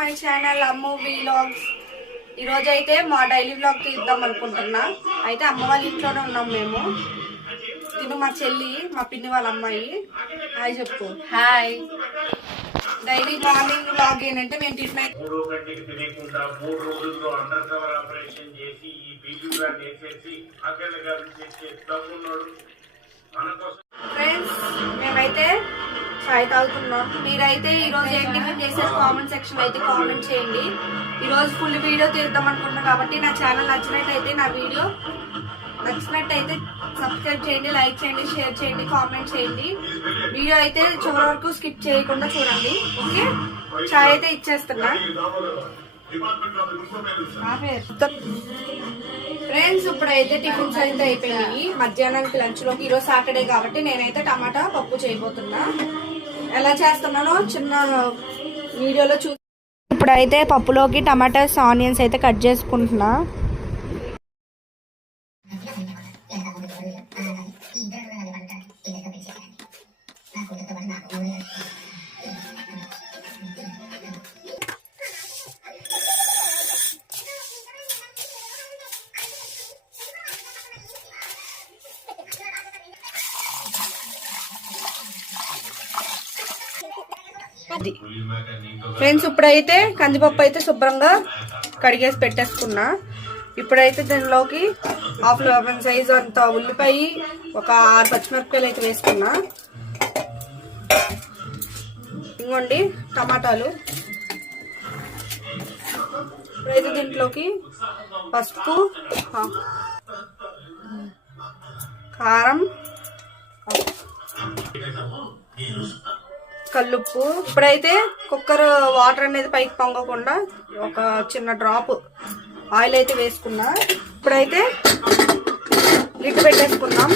My channel Ammu vlogs. ఈరోజు అయితే మా డైలీ వ్లాగ్ తీద్దాం అనుకుంటున్నా. అయితే అమ్మ వాళ్ళ ఇంట్లోనే ఉన్నాం మేము. తిను మా చెల్లి, మా పిన్ని వాళ్ళ అమ్మాయి. హాయ్ చెప్పు. హాయ్. డైలీ మార్నింగ్ వ్లాగ్ ఏంటంటే మేము టిఫిన్ ఫ్రెండ్స్ మేమైతే చాయ్ తాగుతున్నాం. మీరైతే ఈరోజు ఏం టిఫిన్ చేసేసి కామెంట్ సెక్షన్ అయితే కామెంట్ చేయండి. ఈరోజు ఫుల్ వీడియో తీద్దాం అనుకుంటున్నాం కాబట్టి నా ఛానల్ నచ్చినట్టయితే సబ్స్క్రైబ్ చేయండి, లైక్ చేయండి, షేర్ చేయండి, కామెంట్ చేయండి. వీడియో అయితే చివరి వరకు స్కిప్ చేయకుండా చూడండి. ఓకే, చాయ్ అయితే ఇచ్చేస్తున్నా. ఫ్రెండ్స్ ఇప్పుడైతే టిఫిన్స్ అయితే అయిపోయినాయి. మధ్యాహ్నానికి లంచ్ లోకి ఈరోజు సాటర్డే కాబట్టి నేనైతే టమాటా పప్పు చేయబోతున్నా. ఎలా చేస్తున్నానో చిన్న వీడియోలో ఇప్పుడైతే పప్పులోకి టమాటాస్, ఆనియన్స్ అయితే కట్ చేసుకుంటున్నా. ఫ్రెండ్స్ ఇప్పుడైతే కందిపప్పు అయితే శుభ్రంగా కడిగేసి పెట్టేసుకున్నా. ఇప్పుడైతే దీనిలోకి హాఫ్ లెమన్ సైజ్ అంత ఉల్లిపాయ, ఒక 6 పచ్చిమిరపకాయలు అయితే వేసుకున్నా. ఇంకోండి టమాటాలు. ఇప్పుడైతే దీంట్లోకి పసుపు, కారం, కల్లుప్పు. ఇప్పుడైతే కుక్కర్ వాటర్ అనేది పైకి పొంగకుండా ఒక చిన్న డ్రాప్ ఆయిల్ అయితే వేసుకున్నా. ఇప్పుడైతే లిడ్ పెట్టేసుకుందాం.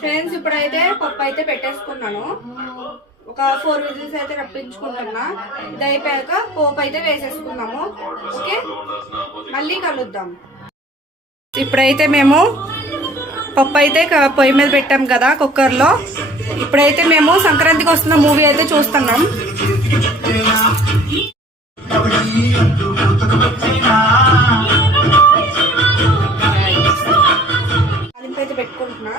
ఫ్రెండ్స్ ఇప్పుడైతే పప్పు అయితే పెట్టేసుకున్నాను. ఒక 4 విజిల్స్ అయితే రప్పించుకుంటున్నా. ఇది అయిపోయాక పోపు అయితే వేసేసుకున్నాము. ఓకే, మళ్ళీ కలుద్దాం. ఇప్పుడైతే మేము పప్పు అయితే పొయ్యి మీద పెట్టాం కదా కుక్కర్లో. ఇప్పుడైతే మేము సంక్రాంతికి వస్తున్న మూవీ అయితే చూస్తున్నాం. తాలింపు అయితే పెట్టుకుంటున్నా.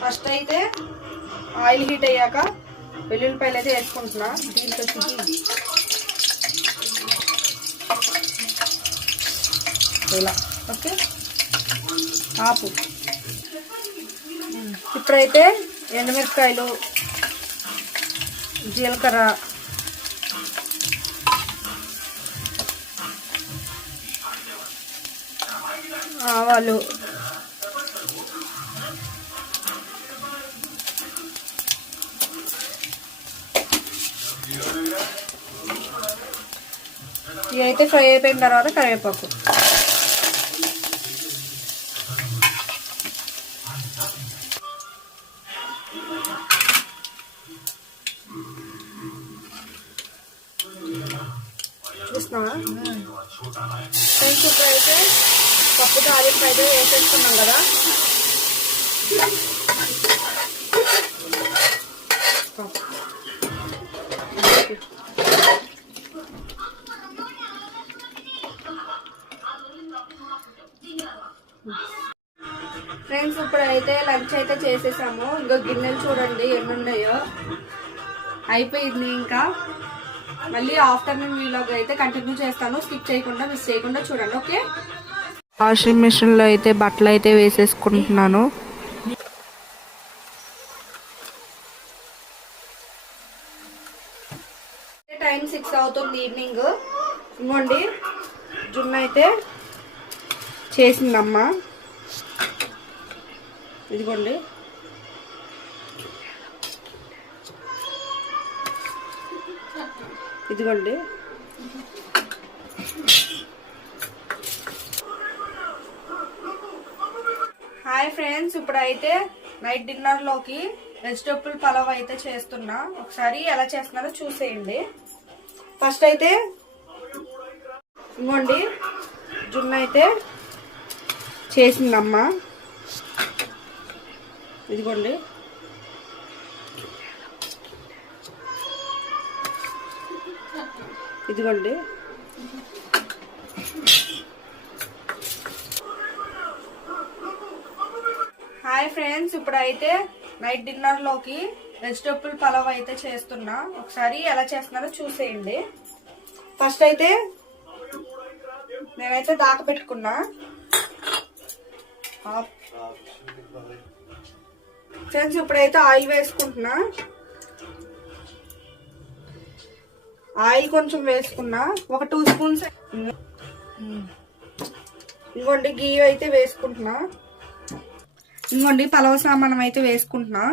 ఫస్ట్ అయితే ఆయిల్ హీట్ అయ్యాక వెల్లుల్లిపాయలు అయితే వేసుకుంటున్నా. దీంట్లో ఇలా ఓకే ఆపు. ఇప్పుడైతే ఎండుమిరపకాయలు, జీలకర్ర, ఆవాలు, ఇవి అయితే ఫ్రై అయిపోయిన తర్వాత కరివేపాకు. చూస్తున్నావా ఫ్రెండ్స్, ఇప్పుడైతే పప్పు తాలింపు అయితే వేసేసుకున్నాం కదా. ఫ్రెండ్స్ ఇప్పుడైతే లంచ్ అయితే చేసేసాము. ఇంకా గిన్నెలు చూడండి ఎన్ని ఉన్నాయో. అయిపోయింది. ఇంకా మళ్ళీ ఆఫ్టర్నూన్ వీలాగ్ అయితే కంటిన్యూ చేస్తాను. స్కిప్ చేయకుండా, మిస్ చేయకుండా చూడండి. ఓకే, వాషింగ్ మిషన్ లో అయితే బట్టలు అయితే వేసేసుకుంటున్నాను. టైం 6 అవుతుంది ఈవినింగ్. ఇంకోండి జున్ను అయితే చేసిందమ్మా. ఇదిగోండి ఇదిగోండి హాయ్ ఫ్రెండ్స్, ఇప్పుడైతే నైట్ డిన్నర్ లోకి వెజిటబుల్ పలావ్ అయితే చేస్తున్నా. ఒకసారి ఎలా చేస్తున్నారో చూసేయండి. ఫస్ట్ అయితే ఇంకోండి జున్ను అయితే చేసిందమ్మా. ఇదిగోండి ఇదిగోండి. హాయ్ ఫ్రెండ్స్, ఇప్పుడైతే నైట్ డిన్నర్ లోకి వెజిటబుల్ పలావ్ అయితే చేస్తున్నా. ఒకసారి ఎలా చేస్తున్నారో చూసేయండి. ఫస్ట్ అయితే నేనైతే దాక పెట్టుకున్నా. ఫ్రెండ్స్ ఇప్పుడైతే ఆయిల్ వేసుకుంటున్నా. ఆయిల్ కొంచెం వేసుకున్నా, ఒక 2 స్పూన్స్. ఇంకోండి గీ అయితే వేసుకుంటున్నా. ఇంకోండి పలావ్ సామానం అయితే వేసుకుంటున్నా.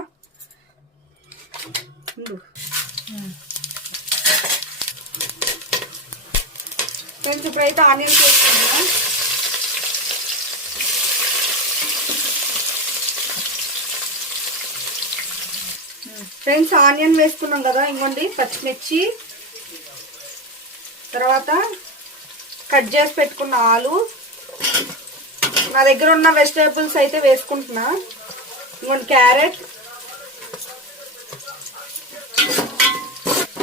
ఫ్రెండ్స్ ఇప్పుడైతే ఆనియన్స్ వేసుకుంటున్నా. ఫ్రెండ్స్ ఆనియన్ వేసుకున్నాం కదా, ఇంకోండి పచ్చిమిర్చి, తర్వాత కట్ చేసి పెట్టుకున్న ఆలు, నా దగ్గర ఉన్న వెజిటేబుల్స్ అయితే వేసుకుంటున్నా. ఇంకోండి క్యారెట్.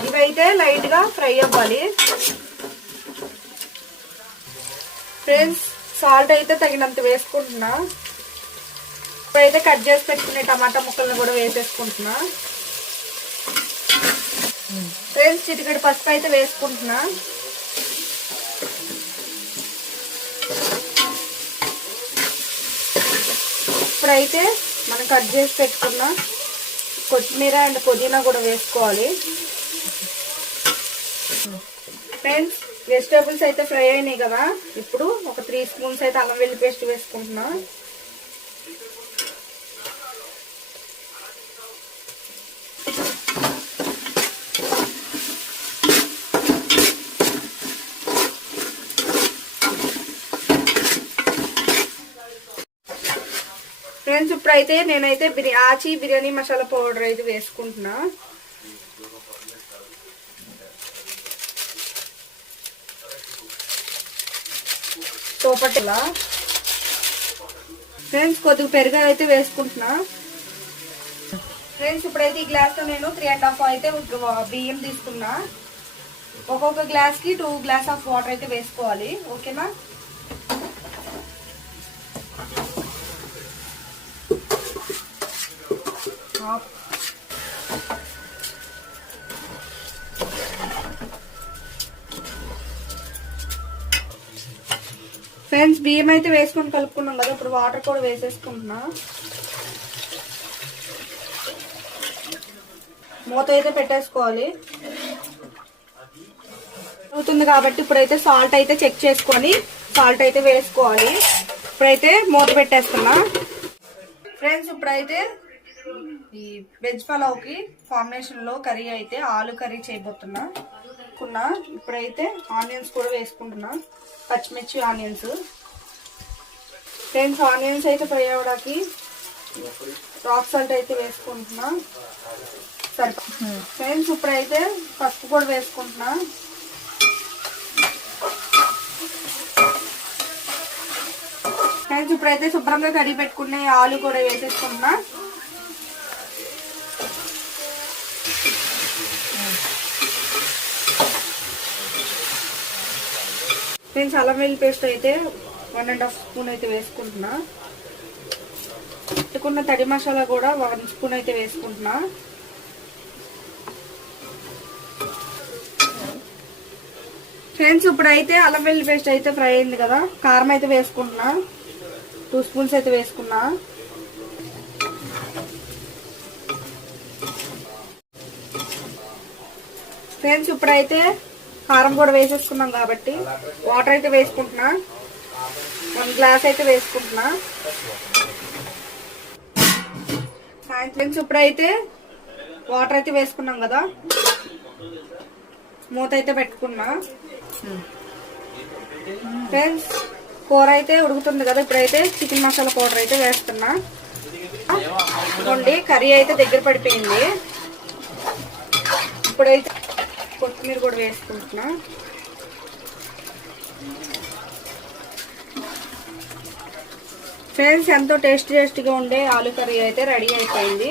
ఇవైతే లైట్ గా ఫ్రై అవ్వాలి. ఫ్రెండ్స్ సాల్ట్ అయితే తగినంత వేసుకుంటున్నా. ఇప్పుడైతే కట్ చేసి పెట్టుకునే టమాటా ముక్కలను కూడా వేసేసుకుంటున్నా. ఫ్రెండ్స్ చిటికెడు పసుపు అయితే వేసుకుంటున్నా. ఇప్పుడైతే మనం కట్ చేసి పెట్టుకున్న కొత్తిమీర అండ్ పుదీనా కూడా వేసుకోవాలి. ఫ్రెండ్స్ వెజిటేబుల్స్ అయితే ఫ్రై అయినాయి కదా, ఇప్పుడు ఒక 3 స్పూన్స్ అయితే అల్లం వెల్లుల్లి పేస్ట్ వేసుకుంటున్నా. ఫ్రెండ్స్ ఇప్పుడైతే నేనైతే ఆచి బిర్యానీ మసాలా పౌడర్ అయితే వేసుకుంటున్నా. తోపటిలా. ఫ్రెండ్స్ కొద్దిగా పెరుగు అయితే వేసుకుంటున్నా. ఫ్రెండ్స్ ఇప్పుడైతే ఈ గ్లాస్ తో నేను 3½ అయితే బియ్యం తీసుకున్నా. ఒక్కొక్క గ్లాస్ కి 2 గ్లాస్ ఆఫ్ వాటర్ అయితే వేసుకోవాలి. ఓకేనా? ఫ్రెండ్స్ బియ్యం అయితే వేసుకొని కలుపుకున్నాం కదా, ఇప్పుడు వాటర్ కూడా వేసేసుకుంటున్నా. మూత అయితే పెట్టేసుకోవాలి. అవుతుంది కాబట్టి ఇప్పుడైతే సాల్ట్ అయితే చెక్ చేసుకొని సాల్ట్ అయితే వేసుకోవాలి. ఇప్పుడైతే మూత పెట్టేస్తున్నా. ఫ్రెండ్స్ ఇప్పుడైతే ఈ వెజ్ పలావ్కి కాంబినేషన్ లో కర్రీ అయితే ఆలు కర్రీ చేయబోతున్నా. ఇప్పుడైతే ఆనియన్స్ కూడా వేసుకుంటున్నా, పచ్చిమిర్చి ఆనియన్స్. ఫ్రెండ్స్ ఆనియన్స్ అయితే ఫ్రై అవ్వడానికి రాక్ సాల్ట్ అయితే వేసుకుంటున్నా. ఫ్రెండ్స్ ఇప్పుడైతే పసుపు కూడా వేసుకుంటున్నా. ఫ్రెండ్స్ ఇప్పుడైతే శుభ్రంగా కడిగి పెట్టుకునే ఆలు కూడా వేసేసుకుంటున్నా. ఫ్రెండ్స్ అల్లం వెల్లుల్లి పేస్ట్ అయితే 1½ స్పూన్ అయితే వేసుకుంటున్నా. పెట్టుకున్న తడి మసాలా కూడా 1 స్పూన్ అయితే వేసుకుంటున్నా. ఫ్రెండ్స్ ఇప్పుడైతే అల్లం వెల్లుల్లి పేస్ట్ అయితే ఫ్రై అయింది కదా, కారం అయితే వేసుకుంటున్నా. 2 స్పూన్స్ అయితే వేసుకున్నా. ఫ్రెండ్స్ ఇప్పుడైతే కారం కూడా వేసేసుకున్నాం కాబట్టి వాటర్ అయితే వేసుకుంటున్నా. 1 గ్లాస్ అయితే వేసుకుంటున్నా. ఫ్రెండ్స్ ఇప్పుడైతే వాటర్ అయితే వేసుకున్నాం కదా, మూత అయితే పెట్టుకున్నా. ఫ్రెండ్స్ కూర అయితే ఉడుకుతుంది కదా, ఇప్పుడైతే చికెన్ మసాలా పౌడర్ అయితే వేస్తున్నా. కర్రీ అయితే దగ్గర పడిపోయింది. ఇప్పుడైతే కొత్తిమీర కూడా వేసుకుంటున్నా. ఫ్రెండ్స్ ఎంతో టేస్టీగా ఉండే ఆలు కర్రీ అయితే రెడీ అయిపోయింది.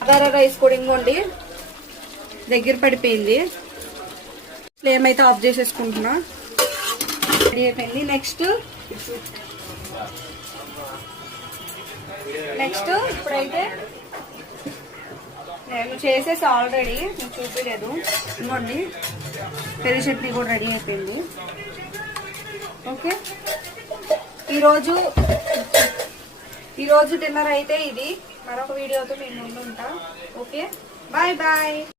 బగారా రైస్ కూడా ఇంకోండి దగ్గర పడిపోయింది. ఫ్లేమ్ అయితే ఆఫ్ చేసేసుకుంటున్నా. రెడీ అయిపోయింది. నెక్స్ట్ ఇప్పుడైతే నేను చేసేసి ఆల్రెడీ నేను చూపించలేదు. ఇంకోండి పెరుగు చట్నీ కూడా రెడీ అయిపోయింది. ఓకే, ఈరోజు డిన్నర్ అయితే ఇది. మరొక వీడియోతో మేము ముందు ఉంటా. Okay, bye bye.